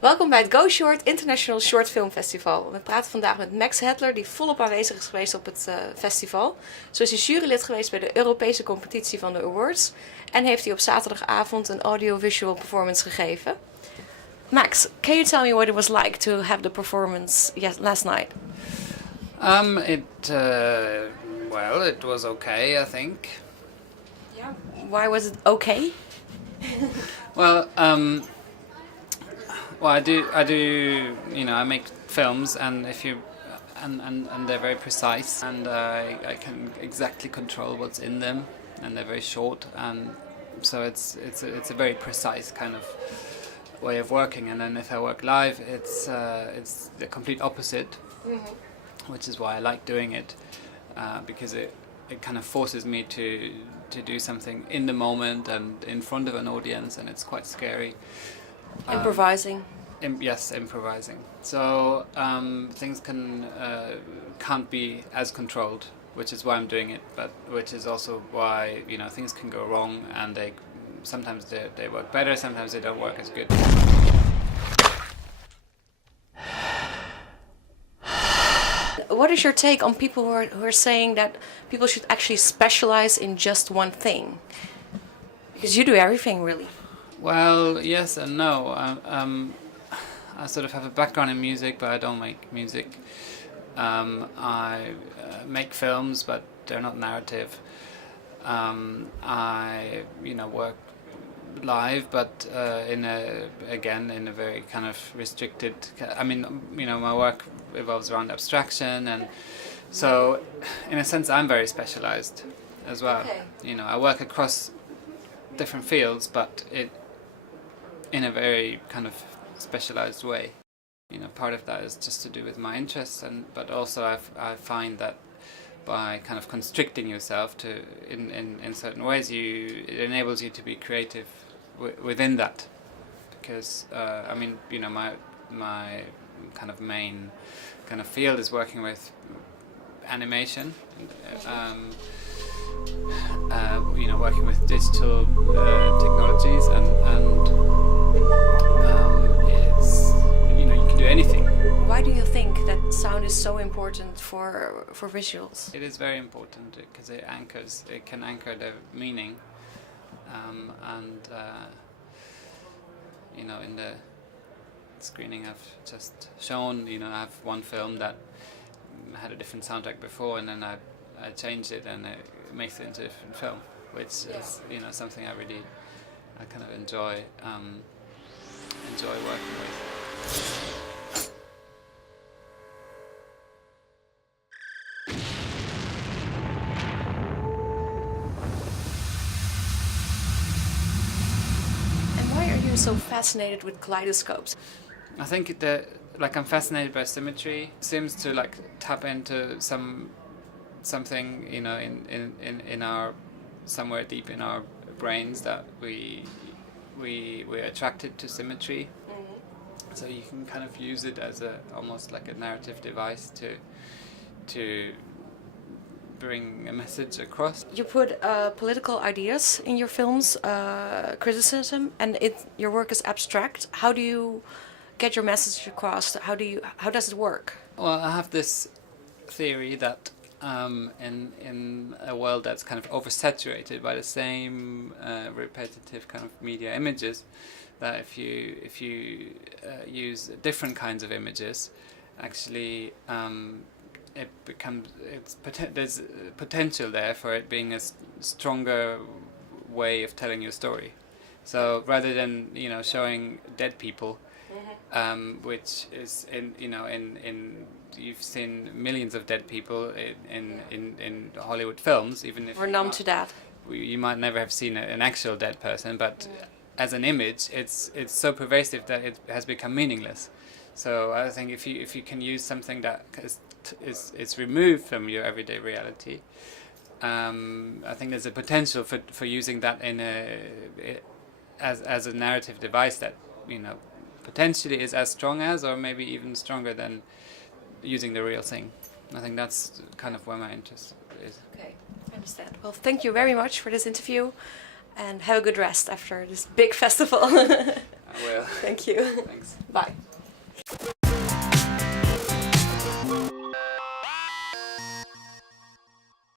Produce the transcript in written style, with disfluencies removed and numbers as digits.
Welkom bij het Go Short International Short Film Festival. We praten vandaag met Max Hattler, die volop aanwezig is geweest op het festival. Zo is hij jurylid geweest bij de Europese competitie van de awards. En heeft hij op zaterdagavond een audiovisual performance gegeven. Max, can you tell me what it was like to have the performance last night? It was okay, I think. Yeah. Why was it okay? I do. I make films, and and they're very precise, and I can exactly control what's in them, and they're very short, and so it's a very precise kind of way of working. And then if I work live, it's the complete opposite, which is why I like doing it, because it kind of forces me to do something in the moment and in front of an audience, and it's quite scary. Improvising. Yes, improvising. So things can't be as controlled, which is why I'm doing it, but which is also why things can go wrong, and sometimes they work better, sometimes they don't work as good. What is your take on people who are saying that people should actually specialize in just one thing? Because you do everything, really. Well, yes and no. I sort of have a background in music, but I don't make music. I make films, but they're not narrative. I work live, but in a very kind of restricted. My work revolves around abstraction, and so in a sense I'm very specialized as well. Okay. I work across different fields, but in a very kind of specialized way. Part of that is just to do with my interests, but also I find that by kind of constricting yourself to in certain ways, it enables you to be creative within that, because my kind of main kind of field is working with animation, working with digital technologies, and it's you can do anything. Why do you think that sound is so important for visuals? It is very important because it can anchor the meaning, in the screening I've just shown, I have one film that had a different soundtrack before, and then I changed it, and it makes it into a different film, which is something I kind of enjoy working with. So fascinated with kaleidoscopes? I think I'm fascinated by symmetry. It seems to tap into something in our somewhere deep in our brains, that we're attracted to symmetry. Mm-hmm. So you can kind of use it as almost like a narrative device to bring a message across. You put political ideas in your films, criticism, and your work is abstract. How do you get your message across? How does it work? Well, I have this theory that in a world that's kind of oversaturated by the same repetitive kind of media images, that if you use different kinds of images, actually there's potential there for it being a stronger way of telling your story. So rather than showing dead people, which is in you've seen millions of dead people in Hollywood films, even if we're numb to that. You might never have seen an actual dead person, but as an image, it's so pervasive that it has become meaningless. So I think if you can use something that is removed from your everyday reality, I think there's a potential for using that as a narrative device that potentially is as strong as, or maybe even stronger than, using the real thing. I think that's kind of where my interest is. Okay, I understand. Well, thank you very much for this interview, and have a good rest after this big festival. I will. Thank you. Thanks. Bye.